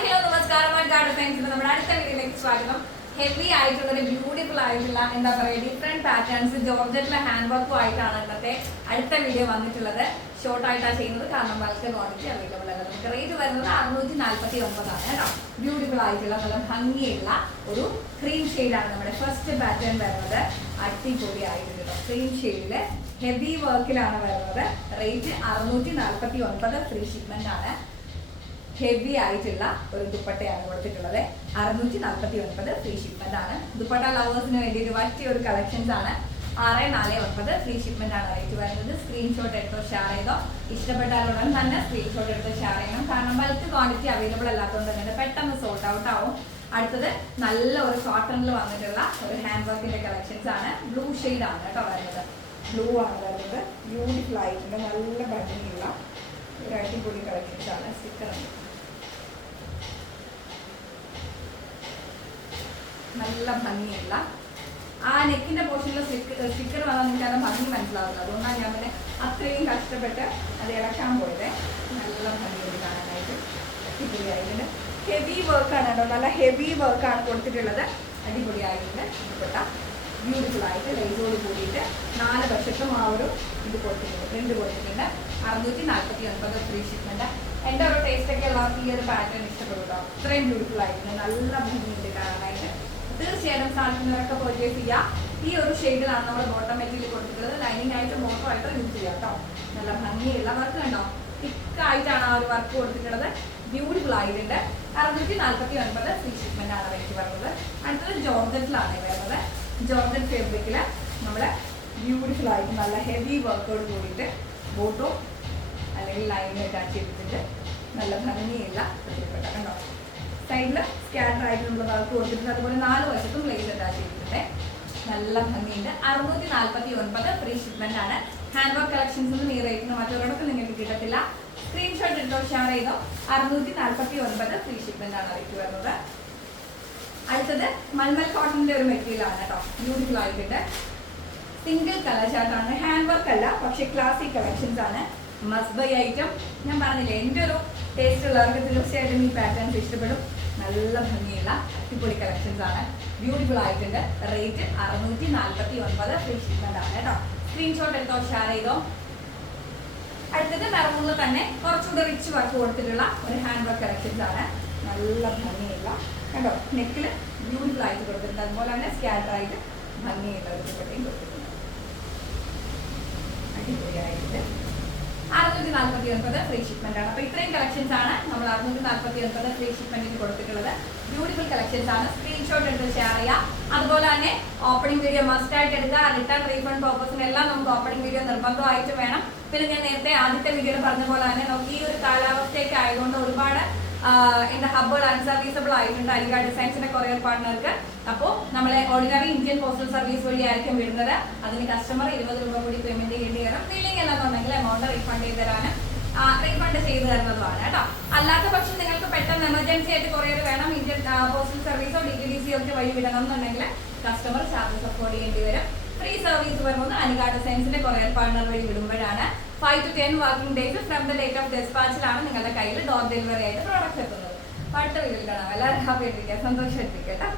Hello നമസ്കാരം. Guard ഫ്രണ്ട്സിന് നമ്മുടെ അടുത്ത വീഡിയോയിലേക്ക് സ്വാഗതം. ഹെവി ആയിട്ടുള്ള ഒരു ബ്യൂട്ടിഫുൾ ആയിട്ടുള്ള എന്താ പറയുക ഡിഫറെന്റ് പാറ്റേൺസ് ജോർജറ്റിലെ ഹാൻഡ് വർക്കും ആയിട്ടാണ് ഇന്നത്തെ അടുത്ത വീഡിയോ വന്നിട്ടുള്ളത്. ഷോർട്ട് ആയിട്ടാണ് ചെയ്യുന്നത്. കാരണം ബൾക്ക് ക്വാണ്ടിറ്റി അവൈലബിൾ ആണ്. നമുക്ക് റേറ്റ് വരുന്നത് അറുന്നൂറ്റി നാൽപ്പത്തി ഒമ്പതാണ് കേട്ടോ. ബ്യൂട്ടിഫുൾ ആയിട്ടുള്ള നല്ല ഭംഗിയുള്ള ഒരു ക്രീം ഷെയ്ഡാണ് നമ്മുടെ ഫസ്റ്റ് പാറ്റേൺ വരുന്നത്. അടിപൊളി ആയിട്ടുണ്ട് കേട്ടോ ക്രീം ഷെയ്ഡിൽ ഹെവി വർക്കിലാണ് വരുന്നത്. റേറ്റ് അറുന്നൂറ്റി നാൽപ്പത്തി ഒൻപത് ഫ്രീ ഷിപ്മെന്റ് ആണ്. ഹെവി ആയിട്ടുള്ള ഒരു ദുപ്പട്ടയാണ് കൊടുത്തിട്ടുള്ളത്. അറുന്നൂറ്റി നാൽപ്പത്തി ഒൻപത് ഫ്രീ ഷിപ്മെന്റ് ആണ്. ദുപ്പട്ട ലവേഴ്സിന് വേണ്ടിയിട്ട് പറ്റിയ ഒരു കളക്ഷൻസ് ആണ്. ആറ് നാല് ഒൻപത് ഫ്രീ ഷിപ്മെന്റ് ആണ് റേറ്റ് വരുന്നത്. സ്ക്രീൻഷോട്ട് എടുത്തോ ഷെയർ ചെയ്തോ. ഇഷ്ടപ്പെട്ടാലുടൻ തന്നെ സ്ക്രീൻഷോട്ട് എടുത്ത് ഷെയർ ചെയ്യണം. കാരണം ബൾക്ക് ക്വാണ്ടിറ്റി അവൈലബിൾ അല്ലാത്തതുകൊണ്ട് തന്നെ പെട്ടെന്ന് സോൾട്ട് ഔട്ട് ആവും. അടുത്തത് നല്ല ഒരു കോട്ടണിൽ വന്നിട്ടുള്ള ഒരു ഹാൻഡ് വർക്കിന്റെ കളക്ഷൻസ് ആണ്. ബ്ലൂ ഷെയ്ഡ് ആണ് കേട്ടോ വരുന്നത്. ബ്ലൂ ആണ് വരുന്നത്. ബ്യൂട്ടിഫുൾ ആയിട്ടുണ്ട് നല്ല ഭംഗിയുള്ള ഒരു അടിപൊളി കളക്ഷൻസ് ആണ്. സ്റ്റിക്കർ നല്ല ഭംഗിയുള്ള ആ നെക്കിന്റെ പോർഷനിൽ സ്റ്റിക്കർ വന്നാൽ നിങ്ങൾക്ക് അത് ഭംഗി മനസ്സിലാവുന്നത്. അതുകൊണ്ടാണ് ഞാൻ പിന്നെ അത്രയും കഷ്ടപ്പെട്ട് അത് ഇളക്കാൻ പോയത്. നല്ല ഭംഗിയുണ്ട് കാണാനായിട്ട് അടിപൊളിയായിട്ടുണ്ട്. ഹെവി വർക്കാണ് കേട്ടോ. നല്ല ഹെവി വർക്കാണ് കൊടുത്തിട്ടുള്ളത്. അടിപൊളിയായിട്ടുണ്ട്. ഇഷ്ടപ്പെട്ട ബ്യൂട്ടിഫുൾ ആയിട്ട് ലൈസോട് കൂടിയിട്ട് നാല് വർഷത്തും ആ ഒരു ഇത് കൊടുത്തിട്ടുണ്ട്. പ്രിന്റ് കൊടുത്തിട്ടുണ്ട്. അറുന്നൂറ്റി നാൽപ്പത്തി ഒൻപത് ഫ്രീ ഷിപ്മെന്റ് എന്റെ ഒരു ടേസ്റ്റ് ഒക്കെ എല്ലാവർക്കും ഈ ഒരു പാറ്റേൺ ഇഷ്ടപ്പെടും അത്രയും ബ്യൂട്ടിഫുൾ ആയിട്ടുണ്ട്. നല്ല ഭംഗിയുണ്ട് കാണാനായിട്ട്. സാധിക്കുന്നവരൊക്കെ പർച്ചേസ് ചെയ്യാം. ഈ ഒരു ഷെയ്ഡിലാണ് നമ്മൾ ബോട്ടം മെറ്റീരിയൽ കൊടുത്തിട്ടുള്ളത്. ലൈനിങ് ആയിട്ട് മോട്ടോ ആയിട്ട് യൂസ് ചെയ്യാം കേട്ടോ നല്ല ഭംഗിയുള്ള വർക്ക് കണ്ടോ? തിക്കായിട്ടാണ് ആ ഒരു വർക്ക് കൊടുത്തിട്ടുള്ളത്. ബ്യൂട്ടിഫുൾ ആയിട്ടുണ്ട്. അറുന്നൂറ്റി നാൽപ്പത്തി ഒൻപത് ഫ്രീ ഷിപ്മെന്റ് ആണ് എനിക്ക് വരുന്നത്. അടുത്തത് ജോർജറ്റിലാണ് വരുന്നത്. ജോർജറ്റ് ഫേബ്രിക്കിൽ നമ്മൾ ബ്യൂട്ടിഫുൾ ആയിട്ട് നല്ല ഹെവി വർക്കോട് കൂടിയിട്ട് ബോട്ടോ അല്ലെങ്കിൽ ലൈനിൽ അറ്റാച്ച് ചെയ്തിട്ടുണ്ട് നല്ല ഭംഗിയുള്ള കണ്ടോ? സൈഡിൽ സ്കാറ്റർ ആയിട്ട് നമ്മൾ വർക്ക് കൊടുത്തിട്ടുണ്ട്. അതുപോലെ നാല് വശത്തും ലേസ് അറ്റാച്ച് ചെയ്തിട്ടുണ്ട്. നല്ല ഭംഗിയുണ്ട്. അറുന്നൂറ്റി നാൽപ്പത്തി ഒൻപത് ഫ്രീ ഷിപ്മെന്റ് ആണ് ഹാൻഡ് വർക്ക് കളക്ഷൻസ് ഒന്നും ഈ റേറ്റിന് മറ്റൊരിടത്തും നിങ്ങൾക്ക് കിട്ടത്തില്ല. സ്ക്രീൻഷോട്ട് എടുത്തോ ഷെയർ ചെയ്തോ അറുന്നൂറ്റി നാൽപ്പത്തി ഒൻപത് ഫ്രീ ഷിപ്മെന്റ് ആണ് റേറ്റ് വരുന്നത്. അടുത്തത് മൽമൽ കോട്ടണിന്റെ ഒരു മെറ്റീരിയൽ ആണ് കേട്ടോ. ബ്യൂട്ടിഫുൾ ആയിട്ടുണ്ട്. സിംഗിൾ കളർ ചാർട്ടാണ് ഹാൻഡ് വർക്ക് അല്ല പക്ഷെ ക്ലാസിക് കളക്ഷൻസ് ആണ്. Must buy item. ഞാൻ പറഞ്ഞില്ല എന്റെ ഒരു ടേസ്റ്റ് ഉള്ളവർക്ക് തീർച്ചയായിട്ടും ഈ പാറ്റേൺസ് ഇഷ്ടപ്പെടും. നല്ല ഭംഗിയുള്ള അടിപൊളി കളക്ഷൻസ് ആണ്. ബ്യൂട്ടിഫുൾ ആയിട്ടുണ്ട്. റേറ്റ് അറുന്നൂറ്റി നാൽപ്പത്തി ഒൻപത് ഫ്രീ ആണ് കേട്ടോ. സ്ക്രീൻഷോട്ട് എടുത്തോ ഷെയർ ചെയ്തോ. അടുത്തത് മെറൂണിൽ തന്നെ കുറച്ചുകൂടെ റിച്ച് വർക്ക് കൊടുത്തിട്ടുള്ള ഒരു ഹാൻഡ് വർക്ക് കളക്ഷൻസ് ആണ്. നല്ല ഭംഗിയുള്ള കണ്ടോ? നെക്കിൽ ബ്യൂട്ടിഫുൾ ആയിട്ട് കൊടുത്തിട്ടുണ്ട്. അതുപോലെ തന്നെ സ്കാറ്റർ ആയിട്ട് ഭംഗിയുള്ള ഒരു കൊടുത്തിട്ടുണ്ട്. അടിപൊളിയായിട്ട് അറുന്നൂറ്റി നാൽപ്പത്തി ഒൻപത് ഫ്രീ ഷിപ്മെന്റ് ആണ്. അപ്പൊ ഇത്രയും കളക്ഷൻസ് ആണ് നമ്മൾ അറുന്നൂറ്റി നാൽപ്പത്തി ഒൻപത് ഫ്രീ ഷിപ്മെന്റിന് കൊടുത്തിട്ടുള്ളത്. ബ്യൂട്ടിഫുൾ കളക്ഷൻസ് ആണ്. സ്ക്രീൻഷോട്ട് എടുത്ത് ഷെയർ ചെയ്യാം. അതുപോലെ തന്നെ ഓപ്പണിംഗ് വീഡിയോ മസ്റ്റ് ആയിട്ട് എടുക്കുക. റിട്ടേൺ റീഫണ്ട് പർപ്പസിനെല്ലാം നമുക്ക് ഓപ്പണിംഗ് വീഡിയോ നിർബന്ധമായിട്ട് വേണം. പിന്നെ ഞാൻ നേരത്തെ ആദ്യത്തെ വീഡിയോയിൽ പറഞ്ഞ പോലെ തന്നെ നമുക്ക് ഈ ഒരു കാലാവസ്ഥയൊക്കെ ആയതുകൊണ്ട് ഒരുപാട് എന്റെ ഹബ്ബുകൾ അൺസർവീസബിൾ ആയിട്ടുണ്ട്. അലിഗ ഡിസൈൻസിന്റെ കൊറിയർ പാർട്ട്ണർക്ക് അപ്പോൾ നമ്മളെ ഓർഡിനറി ഇന്ത്യൻ പോസ്റ്റൽ സർവീസ് വഴി ആയിരിക്കും വിടുന്നത്. അതിന് കസ്റ്റമർ ഇരുപത് രൂപ കൂടി പേയ്മെന്റ് ചെയ്യേണ്ടി വരും. ഫീലിംഗ് എന്നുണ്ടെങ്കിൽ എമൗണ്ട് റീഫണ്ട് ചെയ്ത് തരാനും റീഫണ്ട് ചെയ്തു തരുന്നതുമാണ് കേട്ടോ. അല്ലാത്ത പക്ഷം നിങ്ങൾക്ക് പെട്ടെന്ന് എമർജൻസി ആയിട്ട് കൊറിയർ വേണം ഇന്ത്യൻ പോസ്റ്റൽ സർവീസോ ഡി ഡി സി ഒക്കെ വഴി വിടണം എന്നുണ്ടെങ്കിൽ കസ്റ്റമർ ചാർജസ് സപ്പോർട്ട് ചെയ്യേണ്ടി വരും. ഫ്രീ സർവീസ് വരുന്നത് അനിക സയൻസിന്റെ കൊറിയർ പാർട്ണർ വഴി വിടുമ്പോഴാണ്. Five to ten working days from the date of ഡെസ്പാച്ചിലാണ് നിങ്ങളുടെ കയ്യിൽ ഡോർ ഡെലിവറി ആയിട്ട് പ്രോഡക്റ്റ് എത്തുന്നത്. അടുത്ത വീഡിയോയിൽ കാണാം. എല്ലാവരും ഹാപ്പി ആയിട്ടിരിക്കുക. സന്തോഷമായിട്ടിരിക്കുക കേട്ടോ.